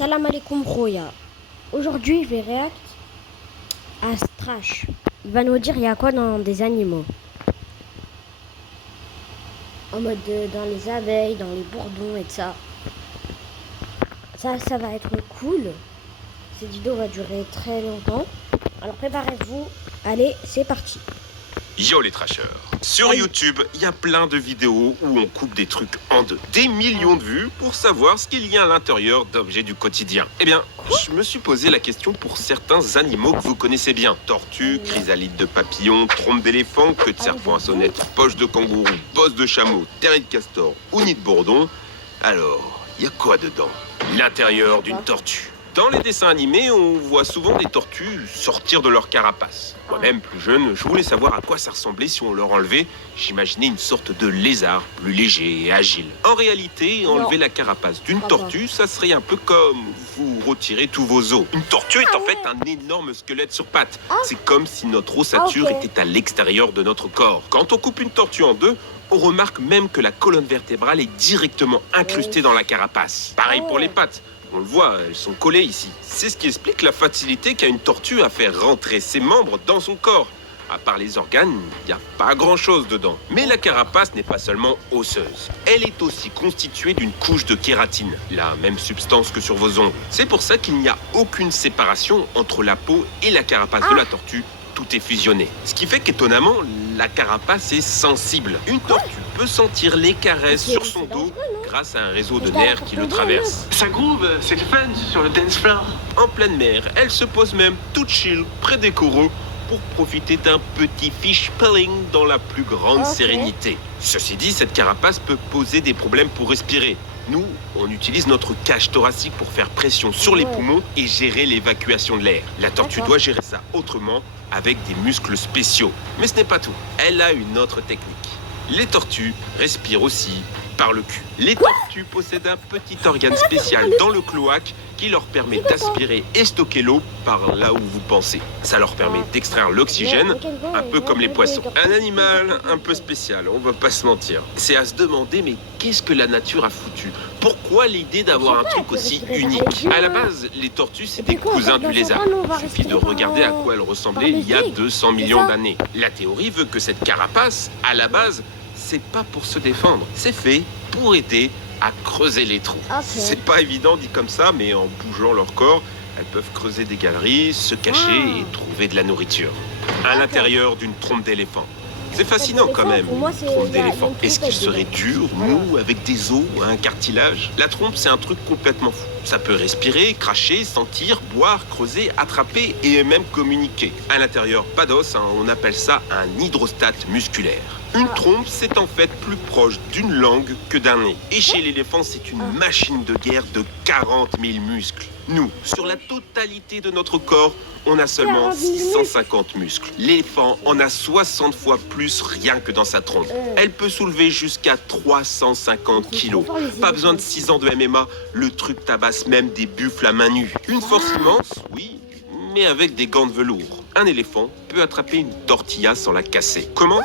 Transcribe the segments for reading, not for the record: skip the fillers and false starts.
Salam alaikum Roya. Aujourd'hui, je vais réagir à Strash. Il va nous dire il y a quoi dans des animaux. En mode dans les abeilles, dans les bourdons et tout ça. Ça va être cool. Cette vidéo va durer très longtemps. Alors préparez-vous. Allez, c'est parti. Yo les trashers. Sur YouTube, il y a plein de vidéos où on coupe des trucs en deux. Des millions de vues pour savoir ce qu'il y a à l'intérieur d'objets du quotidien. Eh bien, je me suis posé la question pour certains animaux que vous connaissez bien. Tortues, chrysalides de papillons, trompes d'éléphant, queue de serpent à sonnette, poche de kangourou, bosse de chameau, terrier de castor ou nid de bourdon. Alors, il y a quoi dedans? L'intérieur d'une tortue. Dans les dessins animés, on voit souvent des tortues sortir de leur carapace. Moi-même, plus jeune, je voulais savoir à quoi ça ressemblait si on leur enlevait. J'imaginais une sorte de lézard, plus léger et agile. En réalité, enlever la carapace d'une tortue, ça serait un peu comme vous retirez tous vos os. Une tortue est en fait un énorme squelette sur pattes. C'est comme si notre ossature était à l'extérieur de notre corps. Quand on coupe une tortue en deux, on remarque même que la colonne vertébrale est directement incrustée dans la carapace. Pareil pour les pattes. On le voit, elles sont collées ici. C'est ce qui explique la facilité qu'a une tortue à faire rentrer ses membres dans son corps. À part les organes, il n'y a pas grand-chose dedans. Mais la carapace n'est pas seulement osseuse. Elle est aussi constituée d'une couche de kératine, la même substance que sur vos ongles. C'est pour ça qu'il n'y a aucune séparation entre la peau et la carapace de la tortue. Tout est fusionné. Ce qui fait qu'étonnamment, la carapace est sensible. Une tortue peut sentir les caresses sur son dos grâce à un réseau de nerfs qui le traverse. Ça groove, c'est le fun sur le dance floor. En pleine mer, elle se pose même toute chill près des coraux pour profiter d'un petit fish pulling dans la plus grande sérénité. Ceci dit, cette carapace peut poser des problèmes pour respirer. Nous, on utilise notre cage thoracique pour faire pression sur les poumons et gérer l'évacuation de l'air. La tortue doit gérer ça autrement, avec des muscles spéciaux. Mais ce n'est pas tout. Elle a une autre technique. Les tortues respirent aussi par le cul. Les tortues possèdent un petit organe spécial dans le cloaque qui leur permet d'aspirer et stocker l'eau par là où vous pensez. Ça leur permet d'extraire l'oxygène, un peu comme les poissons. Un animal un peu spécial, on va pas se mentir. C'est à se demander, mais qu'est-ce que la nature a foutu? Pourquoi l'idée d'avoir un truc aussi unique? À la base, les tortues, c'est des cousins du lézard. Il suffit de regarder à quoi elles ressemblaient il y a 200 millions d'années. La théorie veut que cette carapace, à la base, c'est pas pour se défendre, c'est fait pour aider à creuser les trous. C'est pas évident dit comme ça, mais en bougeant leur corps, elles peuvent creuser des galeries, se cacher et trouver de la nourriture. À l'intérieur d'une trompe d'éléphant. C'est fascinant quand même, une trompe d'éléphant. Est-ce qu'il serait dur, mou, avec des os, un cartilage? La trompe, c'est un truc complètement fou. Ça peut respirer, cracher, sentir, boire, creuser, attraper et même communiquer. À l'intérieur, pas d'os, on appelle ça un hydrostate musculaire. Une trompe, c'est en fait plus proche d'une langue que d'un nez. Et chez l'éléphant, c'est une machine de guerre de 40 000 muscles. Nous, sur la totalité de notre corps, on a seulement 650 muscles. L'éléphant en a 60 fois plus rien que dans sa trompe. Elle peut soulever jusqu'à 350 kilos. Pas besoin de 6 ans de MMA, le truc tabasse même des buffles à main nue. Une force immense, oui, mais avec des gants de velours. Un éléphant peut attraper une tortilla sans la casser. Comment?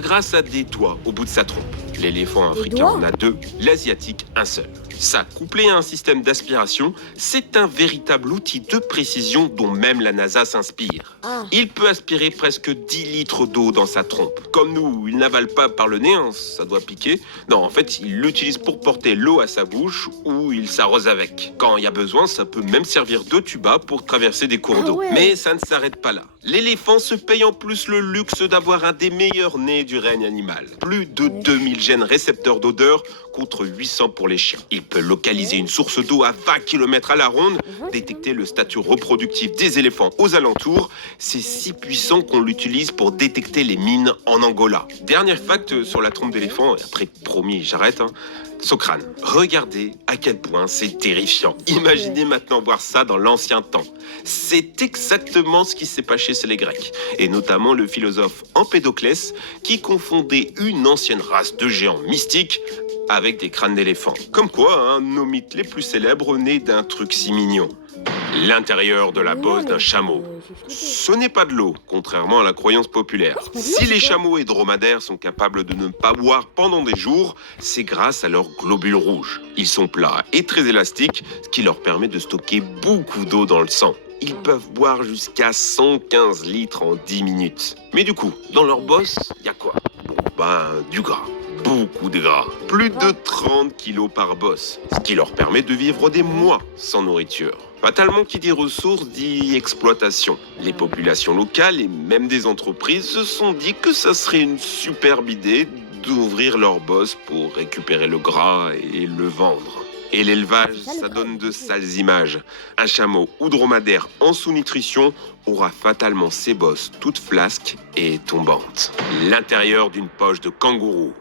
Grâce à des doigts au bout de sa trompe. L'éléphant africain en a 2, l'asiatique un seul. Ça, couplé à un système d'aspiration, c'est un véritable outil de précision dont même la NASA s'inspire. Il peut aspirer presque 10 litres d'eau dans sa trompe. Comme nous, il n'avale pas par le nez, ça doit piquer. Non, en fait, il l'utilise pour porter l'eau à sa bouche ou il s'arrose avec. Quand il y a besoin, ça peut même servir de tuba pour traverser des cours d'eau. Mais ça ne s'arrête pas là. L'éléphant se paye en plus le luxe d'avoir un des meilleurs nez du règne animal. Plus de 2000 gènes récepteurs d'odeur contre 800 pour les chiens. Il peut localiser une source d'eau à 20 km à la ronde, détecter le statut reproductif des éléphants aux alentours. C'est si puissant qu'on l'utilise pour détecter les mines en Angola. Dernier fact sur la trompe d'éléphant, et après promis j'arrête, son crâne. Regardez à quel point c'est terrifiant. Imaginez maintenant voir ça dans l'ancien temps. C'est exactement ce qui s'est passé chez les Grecs, et notamment le philosophe Empédoclès qui confondait une ancienne race de géants mystiques avec des crânes d'éléphants. Comme quoi, nos mythes les plus célèbres nés d'un truc si mignon. L'intérieur de la bosse d'un chameau. Ce n'est pas de l'eau, contrairement à la croyance populaire. Si les chameaux et dromadaires sont capables de ne pas boire pendant des jours, c'est grâce à leurs globules rouges. Ils sont plats et très élastiques, ce qui leur permet de stocker beaucoup d'eau dans le sang. Ils peuvent boire jusqu'à 115 litres en 10 minutes. Mais du coup, dans leur bosse, il y a quoi? Du gras. Beaucoup de gras. Plus de 30 kilos par bosse, ce qui leur permet de vivre des mois sans nourriture. Fatalement, qui dit ressources dit exploitation. Les populations locales et même des entreprises se sont dit que ça serait une superbe idée d'ouvrir leur bosse pour récupérer le gras et le vendre. Et l'élevage, ça donne de sales images. Un chameau ou dromadaire en sous-nutrition aura fatalement ses bosses toutes flasques et tombantes. L'intérieur d'une poche de kangourou.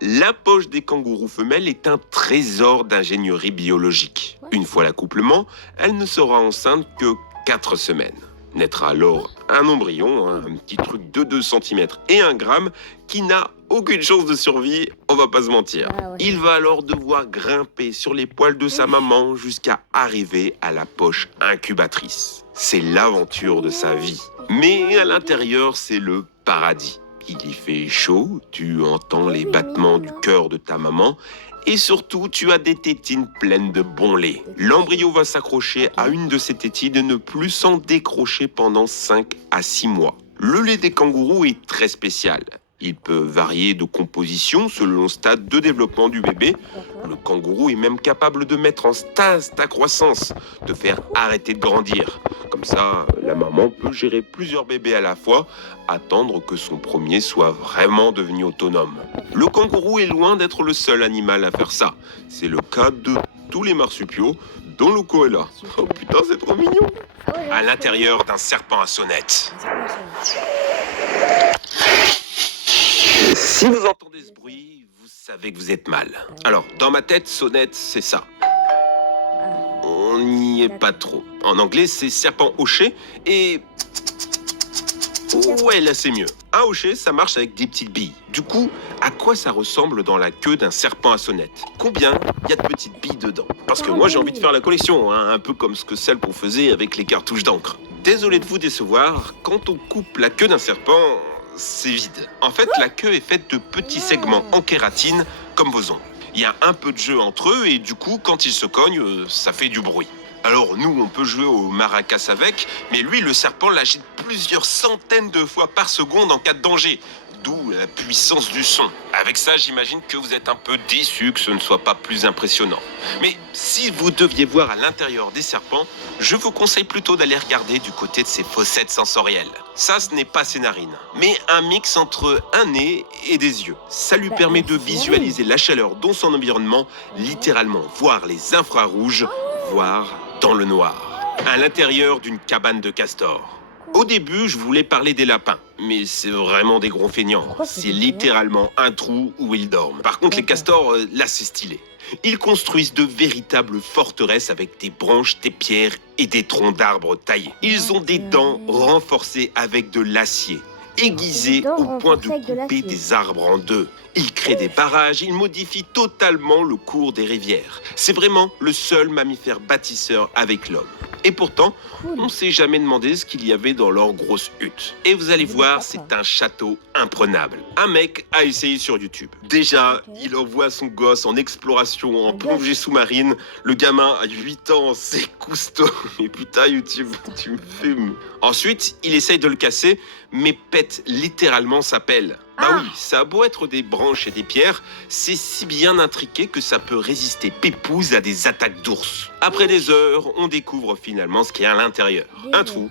La poche des kangourous femelles est un trésor d'ingénierie biologique. Une fois l'accouplement, elle ne sera enceinte que 4 semaines. Naîtra alors un embryon, un petit truc de 2 cm et 1 gramme, qui n'a aucune chance de survie, on va pas se mentir. Il va alors devoir grimper sur les poils de sa maman jusqu'à arriver à la poche incubatrice. C'est l'aventure de sa vie. Mais à l'intérieur, c'est le paradis. Il y fait chaud, tu entends les battements du cœur de ta maman et surtout, tu as des tétines pleines de bon lait. L'embryo va s'accrocher à une de ces tétines et ne plus s'en décrocher pendant 5 à 6 mois. Le lait des kangourous est très spécial. Il peut varier de composition selon le stade de développement du bébé. Le kangourou est même capable de mettre en stase ta croissance, de faire arrêter de grandir. Comme ça, la maman peut gérer plusieurs bébés à la fois, attendre que son premier soit vraiment devenu autonome. Le kangourou est loin d'être le seul animal à faire ça. C'est le cas de tous les marsupiaux, dont le koala. Oh putain, c'est trop mignon! À l'intérieur d'un serpent à sonnette. Si vous entendez ce bruit, vous savez que vous êtes mal. Alors, dans ma tête, sonnette, c'est ça. On n'y est pas trop. En anglais, c'est serpent hoché et... Ouais, là, c'est mieux. Un hoché, ça marche avec des petites billes. Du coup, à quoi ça ressemble dans la queue d'un serpent à sonnette? Combien il y a de petites billes dedans? Parce que moi, j'ai envie de faire la collection, hein, un peu comme ce que celle qu'on faisait avec les cartouches d'encre. Désolé de vous décevoir, quand on coupe la queue d'un serpent... c'est vide. En fait, la queue est faite de petits segments en kératine, comme vos ongles. Il y a un peu de jeu entre eux et du coup, quand ils se cognent, ça fait du bruit. Alors nous, on peut jouer au maracas avec, mais lui, le serpent l'agite plusieurs centaines de fois par seconde en cas de danger. D'où la puissance du son. Avec ça, j'imagine que vous êtes un peu déçu que ce ne soit pas plus impressionnant. Mais si vous deviez voir à l'intérieur des serpents, je vous conseille plutôt d'aller regarder du côté de ces fossettes sensorielles. Ça, ce n'est pas ses narines, mais un mix entre un nez et des yeux. Ça lui permet de visualiser la chaleur dans son environnement, littéralement voir les infrarouges, voir dans le noir. À l'intérieur d'une cabane de castor. Au début, je voulais parler des lapins, mais c'est vraiment des gros feignants. C'est littéralement un trou où ils dorment. Par contre, les castors, là, c'est stylé. Ils construisent de véritables forteresses avec des branches, des pierres et des troncs d'arbres taillés. Ils ont des dents renforcées avec de l'acier, aiguisées au point de couper des arbres en deux. Ils créent des barrages, ils modifient totalement le cours des rivières. C'est vraiment le seul mammifère bâtisseur avec l'homme. Et pourtant, on ne s'est jamais demandé ce qu'il y avait dans leur grosse hutte. Et vous allez voir, c'est un château imprenable. Un mec a essayé sur YouTube. Déjà, il envoie son gosse en exploration, en plongée sous-marine. Le gamin a 8 ans, c'est costaud. Mais putain, YouTube, tu me fumes. Ensuite, il essaye de le casser, mais pète littéralement sa pelle. Bah oui, ça a beau être des branches et des pierres, c'est si bien intriqué que ça peut résister pépouze à des attaques d'ours. Après des heures, on découvre finalement ce qu'il y a à l'intérieur. Un trou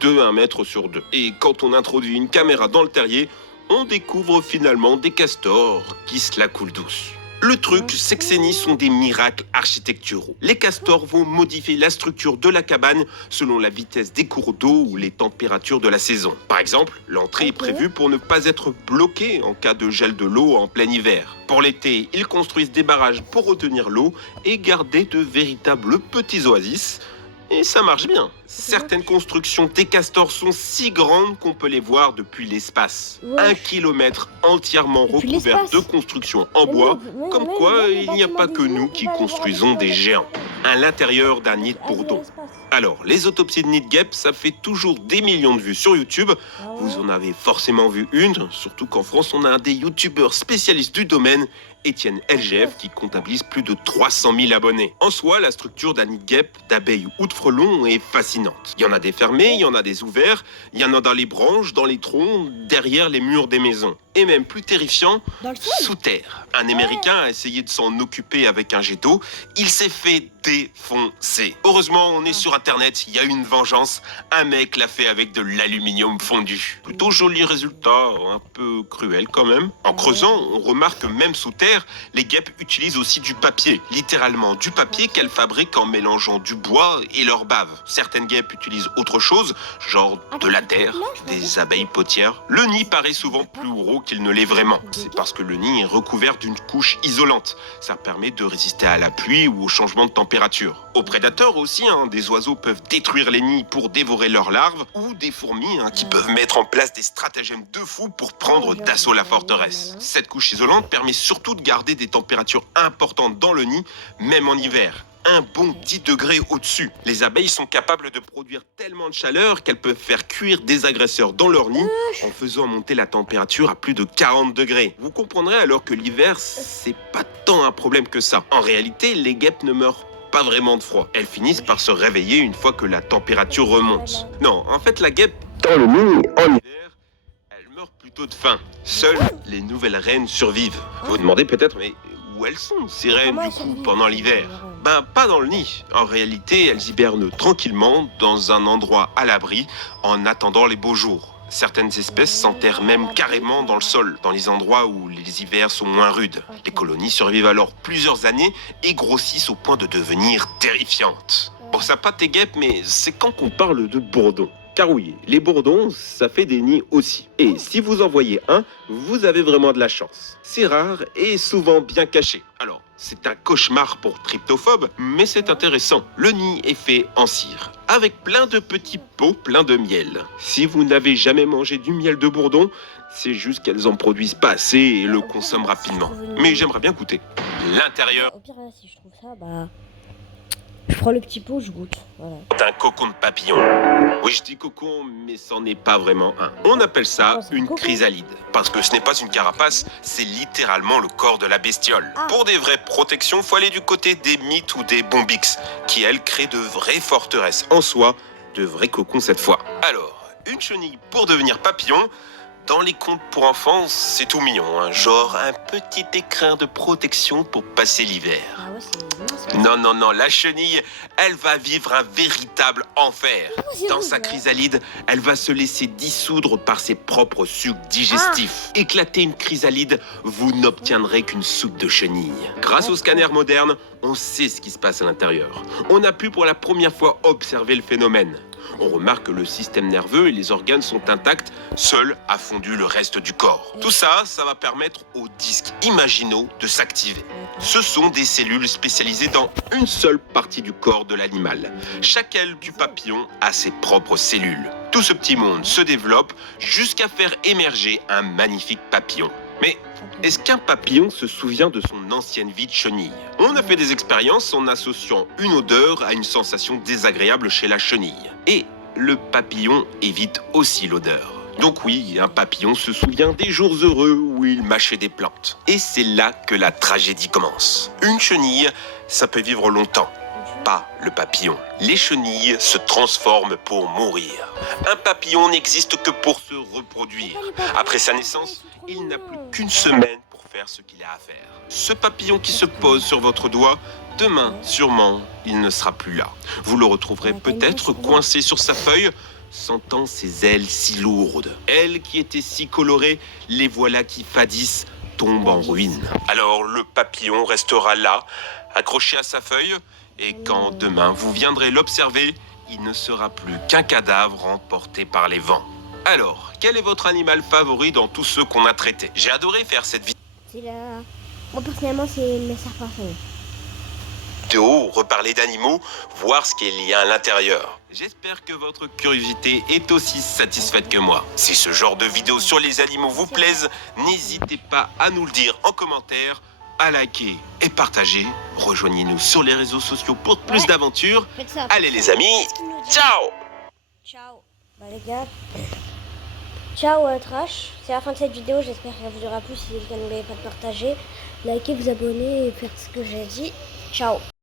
de 1 mètre sur 2. Et quand on introduit une caméra dans le terrier, on découvre finalement des castors qui se la coulent douce. Le truc, c'est que ces nids sont des miracles architecturaux. Les castors vont modifier la structure de la cabane selon la vitesse des cours d'eau ou les températures de la saison. Par exemple, l'entrée est prévue pour ne pas être bloquée en cas de gel de l'eau en plein hiver. Pour l'été, ils construisent des barrages pour retenir l'eau et garder de véritables petits oasis. Et ça marche bien. Certaines constructions des castors sont si grandes qu'on peut les voir depuis l'espace. 1 kilomètre entièrement recouvert de constructions en bois, comme quoi il n'y a pas que nous qui construisons des géants. à l'intérieur d'un nid de bourdon. Alors, les autopsies de nid de guêpes, ça fait toujours des millions de vues sur YouTube. Vous en avez forcément vu une, surtout qu'en France, on a un des youtubeurs spécialistes du domaine, Étienne LGF, qui comptabilise plus de 300 000 abonnés. En soi, la structure d'un nid de guêpe, d'abeille ou de frelon est fascinante. Il y en a des fermés, il y en a des ouverts, il y en a dans les branches, dans les troncs, derrière les murs des maisons. Et même plus terrifiant, sous terre. Un Américain a essayé de s'en occuper avec un jet d'eau. Il s'est fait défoncer. Heureusement, on est sur Internet, il y a eu une vengeance. Un mec l'a fait avec de l'aluminium fondu. Plutôt joli résultat, un peu cruel quand même. En creusant, on remarque que même sous terre, les guêpes utilisent aussi du papier. Littéralement du papier qu'elles fabriquent en mélangeant du bois et leur bave. Certaines guêpes utilisent autre chose, genre de la terre, des abeilles potières. Le nid paraît souvent plus gros qu'il ne l'est vraiment. C'est parce que le nid est recouvert d'une couche isolante. Ça permet de résister à la pluie ou au changement de température. Aux prédateurs aussi, des oiseaux peuvent détruire les nids pour dévorer leurs larves, ou des fourmis qui peuvent mettre en place des stratagèmes de fou pour prendre d'assaut la forteresse. Cette couche isolante permet surtout de garder des températures importantes dans le nid, même en hiver. Un bon 10 degrés au-dessus. Les abeilles sont capables de produire tellement de chaleur qu'elles peuvent faire cuire des agresseurs dans leur nid en faisant monter la température à plus de 40 degrés. Vous comprendrez alors que l'hiver, c'est pas tant un problème que ça. En réalité, les guêpes ne meurent pas vraiment de froid. Elles finissent par se réveiller une fois que la température remonte. Non, en fait, la guêpe, dans le nid, en hiver, elle meurt plutôt de faim. Seules les nouvelles reines survivent. Vous vous demandez peut-être, mais où elles sont, ces reines, du coup, pendant l'hiver? Pas dans le nid. En réalité, elles hibernent tranquillement dans un endroit à l'abri en attendant les beaux jours. Certaines espèces s'enterrent même carrément dans le sol, dans les endroits où les hivers sont moins rudes. Les colonies survivent alors plusieurs années et grossissent au point de devenir terrifiantes. Bon, ça pâte et guêpes, mais c'est quand qu'on parle de bourdons. Car oui, les bourdons, ça fait des nids aussi. Et si vous en voyez un, vous avez vraiment de la chance. C'est rare et souvent bien caché. Alors, c'est un cauchemar pour tryptophobes, mais c'est intéressant. Le nid est fait en cire, avec plein de petits pots pleins de miel. Si vous n'avez jamais mangé du miel de bourdon, c'est juste qu'elles en produisent pas assez et le consomment rapidement. Mais j'aimerais bien goûter. L'intérieur Au pire, si je trouve ça, je prends le petit pot, je goûte. Voilà. d'un cocon de papillon. Oui, je dis cocon, mais c'en est pas vraiment un. On appelle ça une chrysalide. Parce que ce n'est pas une carapace, c'est littéralement le corps de la bestiole. Pour des vraies protections, faut aller du côté des mythes ou des bombix, qui elles créent de vraies forteresses. En soi, de vrais cocons cette fois. Alors, une chenille pour devenir papillon. Dans les contes pour enfants, c'est tout mignon, genre un petit écrin de protection pour passer l'hiver. Ah ouais, c'est mince. Non, la chenille, elle va vivre un véritable enfer. Dans sa chrysalide, elle va se laisser dissoudre par ses propres sucs digestifs. Éclater une chrysalide, vous n'obtiendrez qu'une soupe de chenille. Grâce au scanner moderne, on sait ce qui se passe à l'intérieur. On a pu pour la première fois observer le phénomène. On remarque que le système nerveux et les organes sont intacts, seul a fondu le reste du corps. Tout ça, ça va permettre aux disques imaginaux de s'activer. Ce sont des cellules spécialisées dans une seule partie du corps de l'animal. Chaque aile du papillon a ses propres cellules. Tout ce petit monde se développe jusqu'à faire émerger un magnifique papillon. Mais est-ce qu'un papillon se souvient de son ancienne vie de chenille? On a fait des expériences en associant une odeur à une sensation désagréable chez la chenille. Et le papillon évite aussi l'odeur. Donc oui, un papillon se souvient des jours heureux où il mâchait des plantes. Et c'est là que la tragédie commence. Une chenille, ça peut vivre longtemps. Pas le papillon. Les chenilles se transforment pour mourir. Un papillon n'existe que pour se reproduire. Après sa naissance, il n'a plus qu'une semaine pour faire ce qu'il a à faire. Ce papillon qui se pose sur votre doigt, demain, sûrement, il ne sera plus là. Vous le retrouverez peut-être coincé sur sa feuille, sentant ses ailes si lourdes. Ailes qui étaient si colorées, les voilà qui fadissent, tombent en ruine. Alors le papillon restera là, accroché à sa feuille, et quand demain vous viendrez l'observer, il ne sera plus qu'un cadavre emporté par les vents. Alors, quel est votre animal favori dans tous ceux qu'on a traités? J'ai adoré faire cette vidéo. Moi personnellement, c'est mes serpents. Reparler d'animaux, voir ce qu'il y a à l'intérieur. J'espère que votre curiosité est aussi satisfaite que moi. Si ce genre de vidéos sur les animaux vous plaisent, n'hésitez pas à nous le dire en commentaire. à liker et partager. Rejoignez-nous sur les réseaux sociaux pour plus Ouais. d'aventures. Faites ça. Allez les amis, Qu'est-ce qu'il nous dit? ciao! Ciao. Bah les gars. Ciao Trash. C'est la fin de cette vidéo. J'espère qu'elle vous aura plu. Si c'est le cas, n'oubliez pas de partager, liker, vous abonner et faire ce que j'ai dit. Ciao.